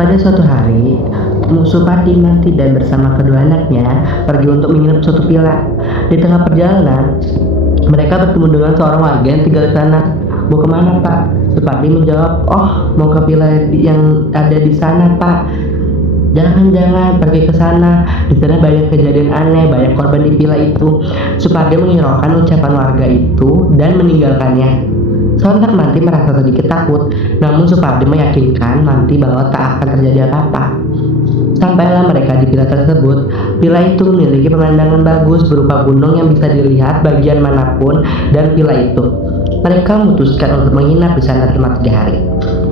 Pada suatu hari, Supardi, Manti, dan bersama kedua anaknya pergi untuk menginap suatu villa. Di tengah perjalanan, mereka bertemu dengan seorang warga yang tinggal di sana. "Mau kemana, Pak?" Supardi menjawab, "Oh, mau ke villa yang ada di sana, Pak." "Jangan pergi ke sana. Di sana banyak kejadian aneh, banyak korban di villa itu." Supardi menghiraukan ucapan warga itu dan meninggalkannya. Sontak Manti merasa sedikit takut, namun Supardi meyakinkan Manti bahwa tak akan terjadi apa-apa. Sampailah mereka di villa tersebut. Villa itu memiliki pemandangan bagus berupa gunung yang bisa dilihat bagian manapun dan villa itu. Mereka memutuskan untuk menginap di sana selama 3 hari.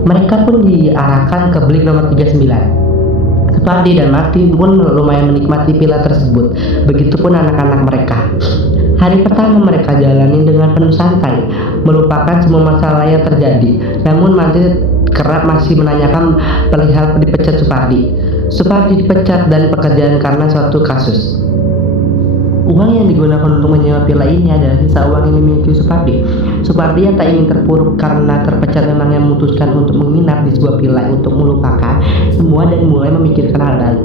Mereka pun diarahkan ke bilik nomor 39. Supardi dan Manti pun lumayan menikmati villa tersebut. Begitupun anak-anak mereka. Hari pertama mereka jalani dengan penuh santai, melupakan semua masalah yang terjadi. Namun Manti kerap masih menanyakan perihal dipecat Supardi. Supardi dipecat dari pekerjaan karena suatu kasus. Uang yang digunakan untuk menyewa villa ini adalah sisa uang yang dimiliki Supardi. Supardi yang tak ingin terpuruk karena terpecat memangnya memutuskan untuk menginap di sebuah villa untuk melupakan semua dan mulai memikirkan hal lain.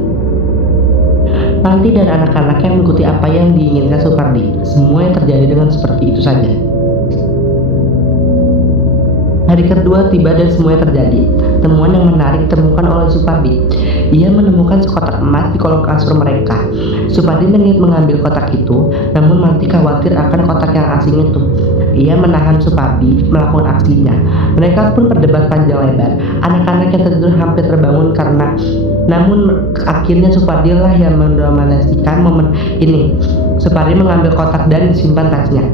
Manti dan anak-anaknya mengikuti apa yang diinginkan Supardi. Semua yang terjadi dengan seperti itu saja. Hari kedua tiba dan semuanya terjadi. Temuan yang menarik ditemukan oleh Supardi. Ia menemukan sekotak emas di kolong kasur mereka. Supardi berniat mengambil kotak itu, namun Manti khawatir akan kotak yang asing itu. Ia menahan Supardi melakukan aksinya. Mereka pun berdebat panjang lebar. Anak-anak yang tertidur hampir terbangun namun akhirnya Supardi lah yang mendominasikan momen ini. Supardi mengambil kotak dan disimpan tasnya.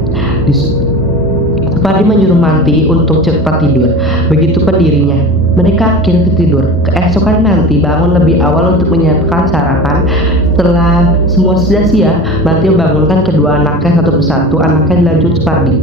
Supardi menyuruh Manti untuk cepat tidur. Begitupun dirinya. Mereka akhirnya tidur. Keesokan Manti bangun lebih awal untuk menyiapkan sarapan. Setelah semua sudah siap, Manti membangunkan kedua anaknya satu persatu. Anaknya dilanjut Supardi.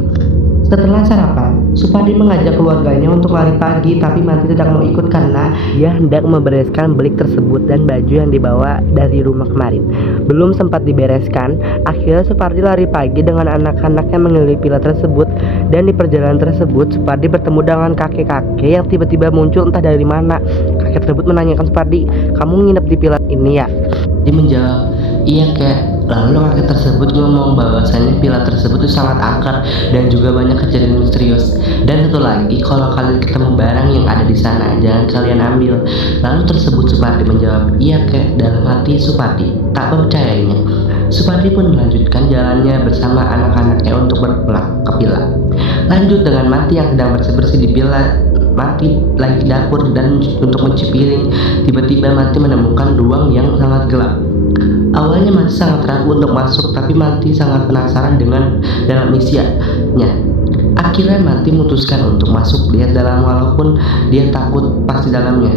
Setelah sarapan, Supardi mengajak keluarganya untuk lari pagi, tapi Manti tidak mau ikut karena dia hendak membereskan bilik tersebut dan baju yang dibawa dari rumah kemarin. Belum sempat dibereskan, akhirnya Supardi lari pagi dengan anak-anaknya mengelilingi villa tersebut. Dan di perjalanan tersebut, Supardi bertemu dengan kakek-kakek yang tiba-tiba muncul entah dari mana. Kakek tersebut menanyakan Supardi, "Kamu nginep di villa ini ya?" Dia menjawab, "Iya, Kek." Lalu kakek tersebut ngomong bahwasannya villa tersebut itu sangat angker dan juga banyak kejadian misterius. Dan satu lagi, kalau kalian ketemu barang yang ada di sana, jangan kalian ambil. Lalu tersebut Supardi menjawab, "Iya, Kek." Dalam hati Supardi tak percayanya. Supardi pun melanjutkan jalannya bersama anak-anaknya untuk berpulang ke villa. Lanjut dengan Manti yang sedang bersih-bersih di villa. Manti lagi di dapur dan untuk mencuci piring. Tiba-tiba Manti menemukan ruang yang sangat gelap. Awalnya Manti sangat ragu untuk masuk, tapi Manti sangat penasaran dengan dalam isiannya. Akhirnya Manti memutuskan untuk masuk lihat dalam walaupun dia takut pas di dalamnya.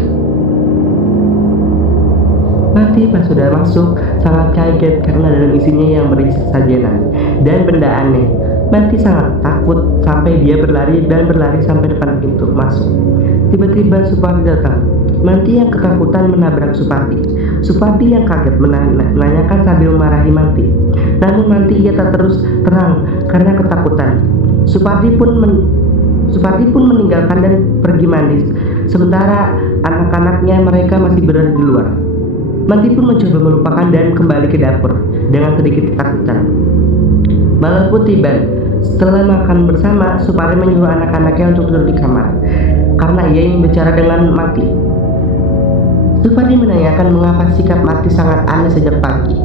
Manti pas sudah masuk sangat kaget karena dalam isinya yang berisi sajenan dan benda aneh. Manti sangat takut sampai dia berlari sampai depan pintu masuk. Tiba-tiba Supardi datang. Manti yang ketakutan menabrak Supardi. Supardi yang kaget menanyakan sambil memarahi Manti. Namun Manti ia tak terus terang karena ketakutan. Supardi pun meninggalkan dan pergi mandi. Sementara anak-anaknya mereka masih berada di luar. Manti pun mencoba melupakan dan kembali ke dapur dengan sedikit ketakutan. Malam pun tiba. Setelah makan bersama, Supardi menyuruh anak-anaknya untuk tidur di kamar karena ia ingin bicara dengan Manti. Supardi menanyakan mengapa sikap Manti sangat aneh sejak pagi.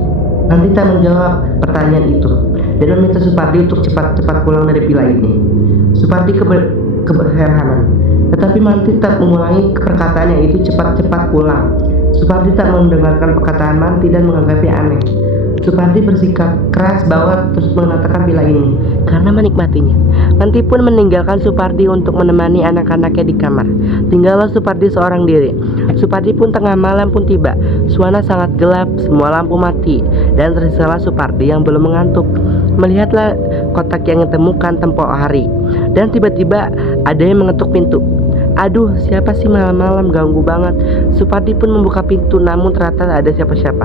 Manti tak menjawab pertanyaan itu dan meminta Supardi untuk cepat-cepat pulang dari villa ini. Supardi keheranan, tetapi Manti tak mengulangi perkataannya itu cepat-cepat pulang. Supardi tak mendengarkan perkataan Manti dan menganggapnya aneh. Supardi bersikap keras bahwa terus menatakan villa ini karena menikmatinya. Manti pun meninggalkan Supardi untuk menemani anak-anaknya di kamar. Tinggallah Supardi seorang diri. Supardi pun tengah malam pun tiba. Suasana sangat gelap, semua lampu mati, dan tersisalah Supardi yang belum mengantuk. Melihatlah kotak yang ditemukan tempo hari, dan tiba-tiba ada yang mengetuk pintu. Aduh, siapa sih malam-malam, ganggu banget. Supardi pun membuka pintu, namun ternyata tak ada siapa-siapa.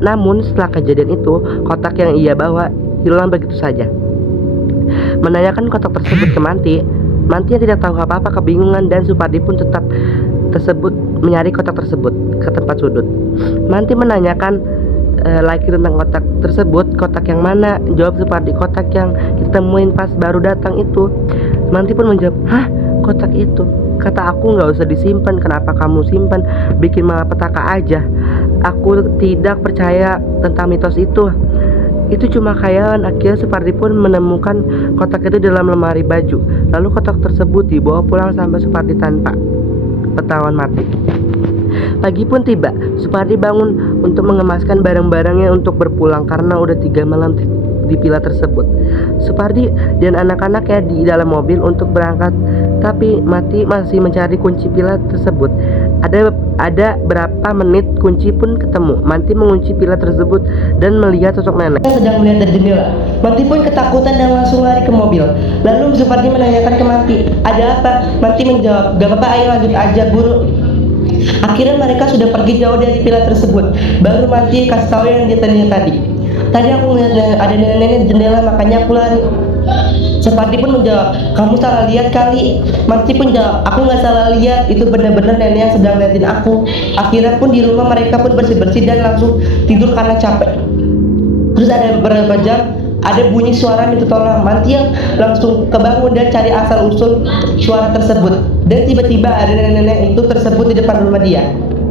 Namun setelah kejadian itu, kotak yang ia bawa hilang begitu saja. Menanyakan kotak tersebut ke Manti yang tidak tahu apa-apa kebingungan, dan Supardi pun tetap kotak tersebut ke tempat sudut. Manti menanyakan lagi tentang kotak tersebut. Kotak yang mana? Jawab Supardi, kotak yang kita temuin pas baru datang itu. Manti pun menjawab, hah, kotak itu? Kata aku nggak usah disimpan. Kenapa kamu simpan? Bikin malapetaka aja. Aku tidak percaya tentang mitos itu. Itu cuma khayalan. Akhirnya Supardi pun menemukan kotak itu dalam lemari baju. Lalu kotak tersebut dibawa pulang sampai Supardi tanpa ketahuan mati. Pagi pun tiba. Supardi bangun untuk mengemaskan barang-barangnya untuk berpulang karena udah 3 malam di villa tersebut. Supardi dan anak-anaknya di dalam mobil untuk berangkat, tapi Mati masih mencari kunci villa tersebut. Ada berapa menit kunci pun ketemu. Mati mengunci villa tersebut dan melihat sosok nenek yang sedang melihat dari jendela. Mati pun ketakutan dan langsung lari ke mobil. Lalu Supardi menanyakan ke Mati, ada apa? Mati menjawab, gak apa-apa, ayo lanjut aja buru. Akhirnya mereka sudah pergi jauh dari villa tersebut. Baru Mati kasih tahu yang dia tadi. Tadi aku ngeliat ada nenek-nenek di jendela, makanya aku lari. Supardi pun menjawab, kamu salah lihat kali. Mati pun jawab, aku nggak salah lihat, itu benar-benar nenek yang sedang liatin aku. Akhirnya pun di rumah mereka pun bersih-bersih dan langsung tidur karena capek. Terus ada beberapa jam ada bunyi suara minta tolong. Mati yang langsung kebangun dan cari asal usul suara tersebut. Dan tiba-tiba ada nenek-nenek itu tersebut di depan rumah dia.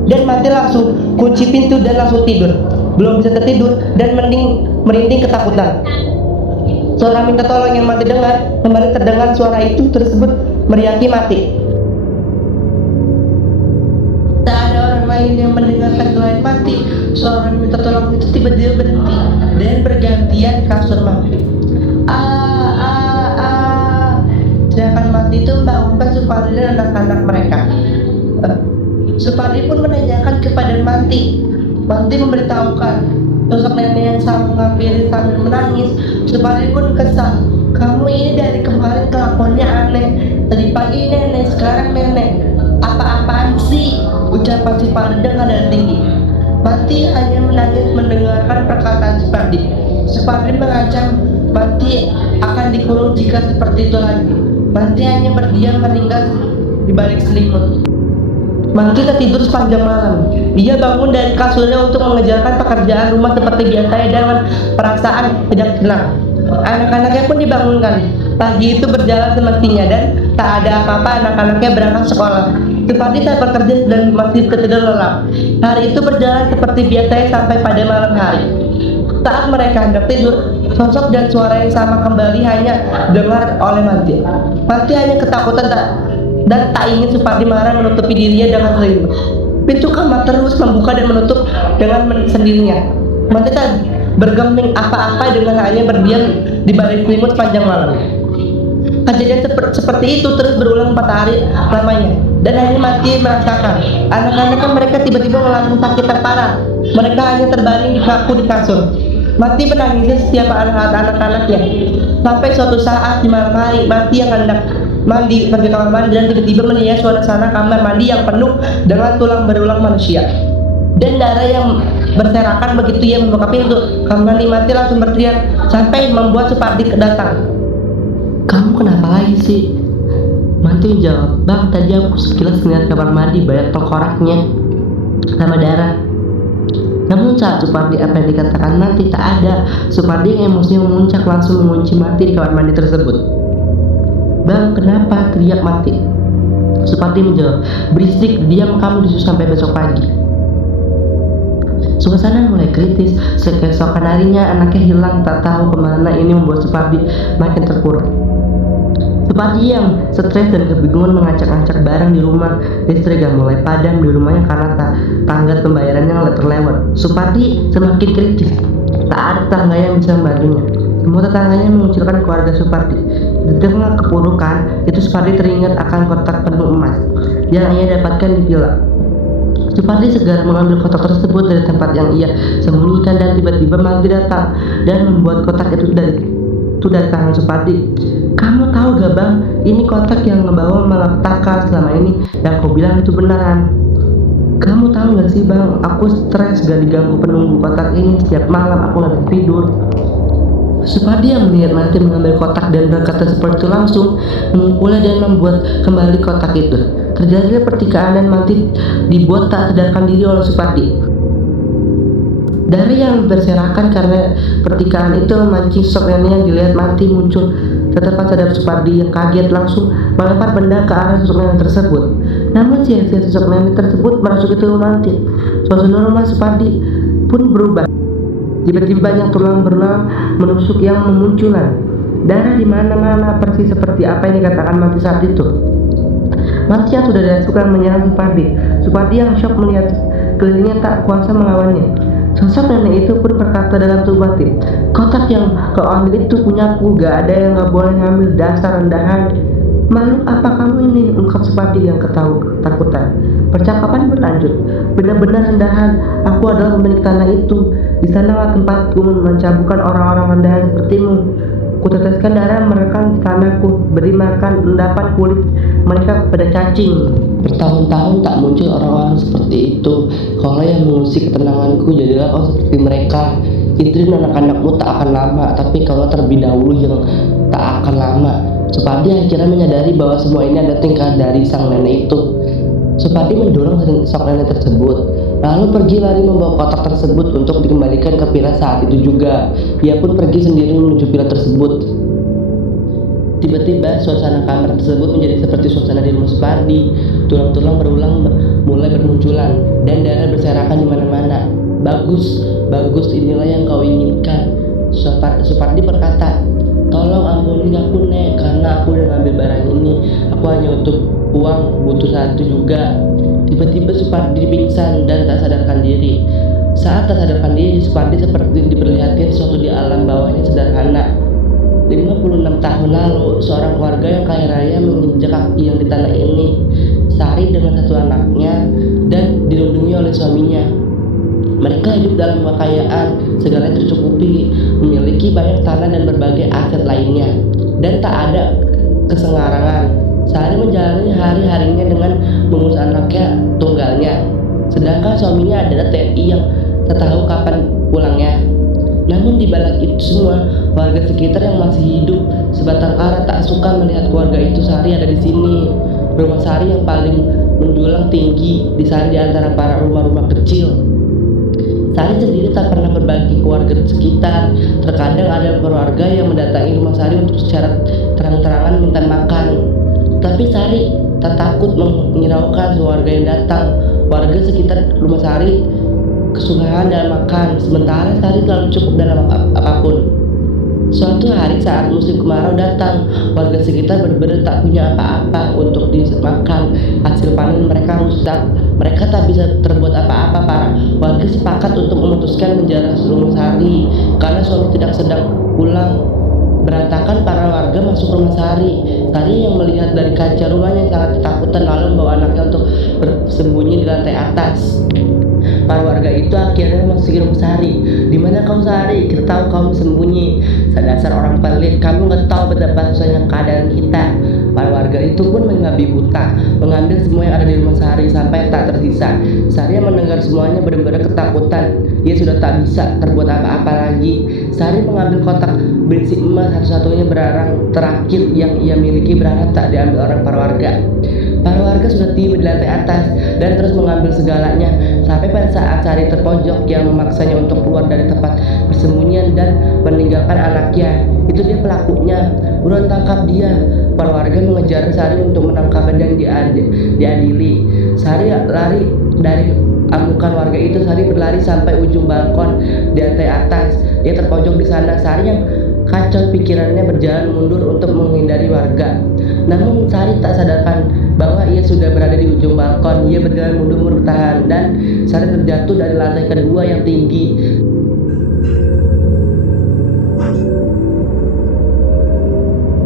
Dan Mati langsung kunci pintu dan langsung tidur. Belum bisa tertidur dan merinding ketakutan. Suara minta tolong yang Mati dengar kembali terdengar. Suara itu tersebut meriaki Mati. Tak ada orang lain yang mendengarkan selain Mati. Suara minta tolong itu tiba-tiba berhenti dan bergantian kasur Mati. Sedangkan Mati itu membangunkan Supardi dan anak-anak mereka. Supardi pun menanyakan kepada Mati. Mati memberitahukan sosok nenek yang selalu menghampiri sambil menangis. Supardi pun kesal. Kamu ini dari kemarin kelakuannya aneh. Tadi pagi nenek, sekarang nenek. Apa-apaan sih? Ucapan Supardi dengan nada tinggi. Mati hanya menangis mendengarkan perkataan Supardi. Supardi mengancam Mati akan dikurung jika seperti itu lagi. Mati hanya berdiam meninggal di balik selimut. Mati tertidur sepanjang malam. Dia bangun dari kasurnya untuk mengerjakan pekerjaan rumah seperti biasanya dengan perasaan tidak tenang. Anak-anaknya pun dibangunkan. Pagi itu berjalan semestinya dan tak ada apa-apa, anak-anaknya berangkat sekolah. Supardi tak bekerja dan masih tertidur lelap. Hari itu berjalan seperti biasanya sampai pada malam hari. Saat mereka hendak tidur, sosok dan suara yang sama kembali hanya dengar oleh Mati. Mati hanya ketakutan dan tak ingin Supardi marah menutupi dirinya dengan selimut. Pintu kamar terus membuka dan menutup dengan sendirinya. Mati tak bergeming apa-apa dengan hanya berdiam di balik selimut sepanjang malam. Kejadian seperti itu terus berulang 4 hari lamanya. Dan akhirnya Mati merasakan anak-anak mereka tiba-tiba mengalami sakit parah. Mereka hanya terbaring di kaku di kasur. Mati menangis setiap anak-anaknya. Sampai suatu saat di malam hari, Mati yang hendak mandi pergi kamar mandi dan tiba-tiba melihat suasana kamar mandi yang penuh dengan tulang berulang manusia dan darah yang berserakan. Begitu ia membuka pintu kamar mandi, Mati langsung berteriak sampai membuat Supardi datang. Kamu kenapa lagi sih? Mati jawab, bang, tadi aku sekilas ngeliat kamar mandi banyak tengkoraknya sama darah. Namun saat Supardi apa yang dikatakan Mati tak ada. Supardi yang emosinya memuncak langsung mengunci Mati di kamar mandi tersebut. Bang, kenapa? Teriak Mati. Supardi menjawab, berisik, diam kamu disuruh sampai besok pagi. Suasana mulai kritis. Keesokan harinya anaknya hilang, tak tahu kemana. Ini membuat Supardi makin terpuruk. Supardi yang stres dan kebingungan mengacak-acak barang di rumah. Listrik mulai padam di rumahnya karena tangga pembayarannya terlewat. Supardi semakin kritis. Tak ada tetangga yang bisa membantunya. Semua tetangganya mengucilkan keluarga Supardi. Di tengah kepurukan itu, Supardi teringat akan kotak penuh emas yang ia dapatkan di villa. Supardi segera mengambil kotak tersebut dari tempat yang ia sembunyikan dan tiba-tiba Mati datang dan membuat kotak itu dari tangan Supardi. Kamu tahu gak bang, ini kotak yang ngebawa malapetaka selama ini. Yang kau bilang itu beneran. Kamu tahu gak sih bang, aku stres gak diganggu penunggu kotak ini. Setiap malam aku gak bisa tidur. Supardi yang melihat Mati mengambil kotak dan berkata seperti itu langsung memukulnya dan membuat kembali kotak itu. Terjadilah pertikaian dan Manti dibuat tak sadarkan diri oleh Supardi. Darah yang berserakan karena pertikaian itu memancing sosok nenek yang dilihat Manti muncul. Setepat sadar Supardi yang kaget langsung melempar benda ke arah sosok nenek tersebut. Namun sia-sia sosok nenek tersebut merasuki tubuh Manti. Suasana rumah Supardi pun berubah. Tiba-tiba banyak tulang berulang menusuk yang memunculan. Darah di mana-mana persis seperti apa yang dikatakan Manti saat itu. Manti yang sudah diasukan menyerang Supardi. Supardi yang syok melihat kelilingnya tak kuasa melawannya. Sosok nenek itu pun berkata dalam tubuh Manti, "Kotak yang kau ambil itu punyaku, gak ada yang gak boleh ngambil, dasar rendahan. Malu apa kamu ini?" ungkap Supardi yang ketakutan. Percakapan berlanjut, "Benar-benar rendahan, aku adalah pemilik tanah itu. Di sanalah tempatku mencabukkan orang-orang rendahan sepertimu. Kuteteskan darah mereka di tanahku, beri makan endapan kulit mereka kepada cacing." Bertahun-tahun tak muncul orang-orang seperti itu. Kalau yang mengusik ketenanganku, jadilah kau seperti mereka. Istri dan anak-anakmu tak akan lama, tapi kalau terlebih dahulu yang tak akan lama. Supardi akhirnya menyadari bahwa semua ini ada tingkah dari sang nenek itu. Supardi mendorong sang nenek tersebut, lalu pergi lari membawa kotak tersebut untuk dikembalikan ke Pira saat itu juga. Ia pun pergi sendiri menuju Pira tersebut. Tiba-tiba suasana kamar tersebut menjadi seperti suasana di rumah Supardi. Tulang-tulang berulang mulai bermunculan dan darah berserakan di mana-mana. Bagus, inilah yang kau inginkan. Supardi berkata, "Tolong ampuni aku, Nek, karena aku udah ngambil barang ini. Aku hanya untuk uang, butuh satu juga." Tiba-tiba Supardi pingsan dan tak sadarkan diri. Saat tak sadarkan diri, Supardi seperti diperlihatkan sesuatu di alam bawahnya sederhana. 56 tahun lalu, seorang keluarga yang kaya raya menginjak kaki yang di tanah ini. Sari dengan satu anaknya dan dilindungi oleh suaminya. Mereka hidup dalam kekayaan, segalanya tercukupi, memiliki banyak tanah dan berbagai aset lainnya, dan tak ada kesengarangan. Sari menjalani hari-harinya dengan mengurus anaknya tunggalnya, sedangkan suaminya adalah TNI yang tak tahu kapan pulangnya. Namun di balik itu semua, warga sekitar yang masih hidup sebatang kara tak suka melihat keluarga itu. Sari ada di sini. Rumah Sari yang paling menjulang tinggi di Sari di antara para rumah-rumah kecil. Sari sendiri tak pernah berbagi ke warga sekitar. Terkadang ada keluarga yang mendatangi rumah Sari untuk secara terang-terangan minta makan. Tapi Sari tak takut menghiraukan warga yang datang. Warga sekitar rumah Sari kesukaan dalam makan, sementara Sari selalu cukup dalam apapun. Suatu hari saat musim kemarau datang, warga sekitar benar-benar tak punya apa-apa untuk dimakan. Hasil panen mereka rusak. Mereka tak bisa terbuat apa-apa. Para warga sepakat untuk memutuskan menjarah rumah Sari karena suami tidak sedang pulang. Berantakan para warga masuk rumah Sari. Sari yang melihat dari kaca rumahnya sangat ketakutan, lalu membawa anaknya untuk bersembunyi di lantai atas. Para warga itu akhirnya masuk rumah Sari. "Di mana kau, Sari? Kita tahu kamu sembunyi. Dasar orang pelit, kamu nggak tahu betapa susahnya keadaan kita." Para warga itu pun membabi buta, mengambil semua yang ada di rumah Sari sampai tak tersisa. Sari yang mendengar semuanya benar-benar ketakutan. Ia sudah tak bisa terbuat apa-apa lagi. Sari mengambil kotak berisi emas, satu-satunya barang terakhir yang ia miliki, berharap tak diambil orang para warga. Para warga sudah tiba di lantai atas dan terus mengambil segalanya, sampai pada saat Sari terpojok yang memaksanya untuk keluar dari tempat persembunyian dan meninggalkan anaknya. Itu dia pelakunya, buruan tangkap dia. Para warga mengejar Sari untuk menangkapnya dan diadili. Sari lari dari amukan warga itu. Sari berlari sampai ujung balkon di lantai atas. Dia terpojok di sana. Sari yang kacau pikirannya berjalan mundur untuk menghindari warga. Namun Sari tak sadarkan bahwa ia sudah berada di ujung balkon. Ia berjalan mundur bertahan dan Sari terjatuh dari lantai kedua yang tinggi.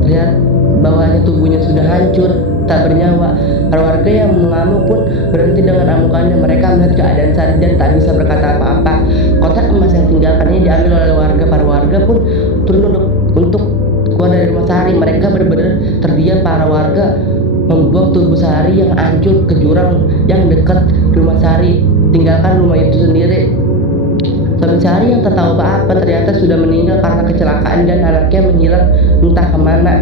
Lihat bawahnya tubuhnya sudah hancur, tak bernyawa. Para warga yang mengamuk pun berhenti dengan amukannya. Mereka melihat keadaan Sari dan tak bisa berkata apa-apa. Kotak emas yang tinggalkannya diambil oleh warga. Para warga pun turun untuk keluar dari rumah Sari. Mereka benar-benar terdiam. Para warga membuang tubuh Sari yang hancur ke jurang yang dekat rumah Sari, tinggalkan rumah itu sendiri. Suami Sari yang tak tahu apa-apa ternyata sudah meninggal karena kecelakaan dan anaknya menghilang entah kemana.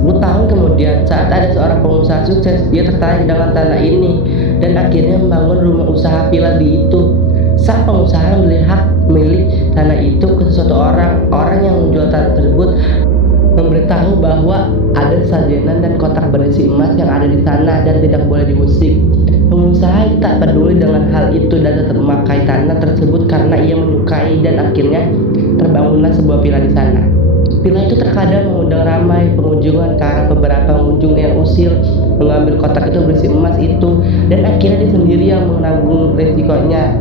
10 tahun kemudian kemudian, saat ada seorang pengusaha sukses, dia tertarik dengan tanah ini dan akhirnya membangun rumah usaha villa di itu. Sang pengusaha membeli hak milik tanah itu ke sesuatu orang. Orang yang menjual tanah tersebut memberitahu bahwa ada sajenan dan kotak berisi emas yang ada di sana dan tidak boleh diusik. Pengusaha tak peduli dengan hal itu dan tetap memakai tanah tersebut karena ia menyukai, dan akhirnya terbangunlah sebuah villa di sana. Villa itu terkadang mengundang ramai pengunjung karena beberapa pengunjung yang usil mengambil kotak itu berisi emas itu, dan akhirnya dia sendiri yang menanggung resikonya.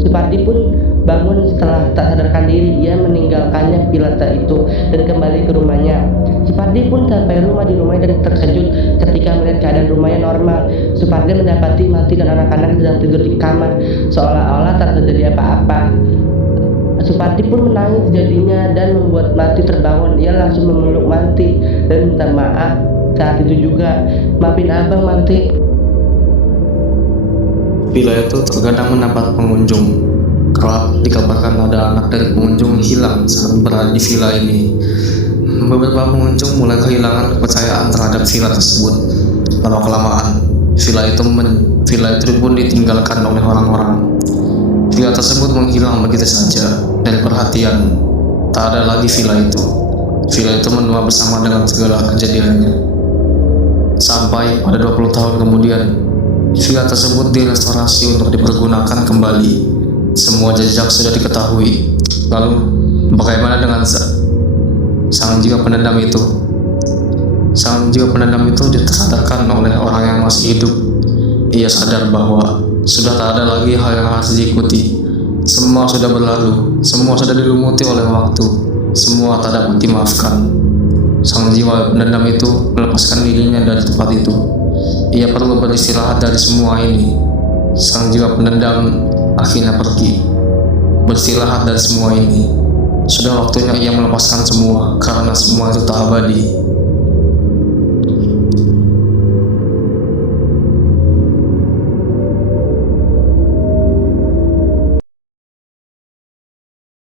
Supardi pun bangun setelah tak sadarkan diri. Ia meninggalkannya villa itu dan kembali ke rumahnya. Supardi pun sampai di rumahnya dan terkejut ketika melihat keadaan rumahnya normal. Supardi mendapati Manti dan anak-anak sedang tidur di kamar, seolah-olah tak terjadi apa-apa. Supardi pun menangis jadinya dan membuat Manti terbangun. Ia langsung memeluk Manti dan minta maaf saat itu juga. "Maafin abang, Manti." Villa itu terkadang mendapat pengunjung. Kerap dikabarkan ada anak dari pengunjung hilang saat berada di villa ini. Beberapa pengunjung mulai kehilangan kepercayaan terhadap villa tersebut. Lama-kelamaan, villa itu pun ditinggalkan oleh orang-orang. Villa tersebut menghilang begitu saja dari perhatian. Tak ada lagi villa itu. Villa itu menua bersama dengan segala kejadiannya. Sampai pada 20 tahun kemudian, villa tersebut direstorasi untuk dipergunakan kembali. Semua jejak sudah diketahui. Lalu, bagaimana dengan sang jiwa pendendam itu? Sang jiwa pendendam itu ditersadarkan oleh orang yang masih hidup. Ia sadar bahwa sudah tak ada lagi hal yang harus diikuti. Semua sudah berlalu, semua sudah dilumuti oleh waktu, semua tak dapat dimaafkan. Sang jiwa pendendam itu melepaskan dirinya dari tempat itu. Ia perlu beristirahat dari semua ini. Sang jiwa pendendam akhirnya pergi, beristirahat dari semua ini. Sudah waktunya ia melepaskan semua, karena semua itu tak abadi.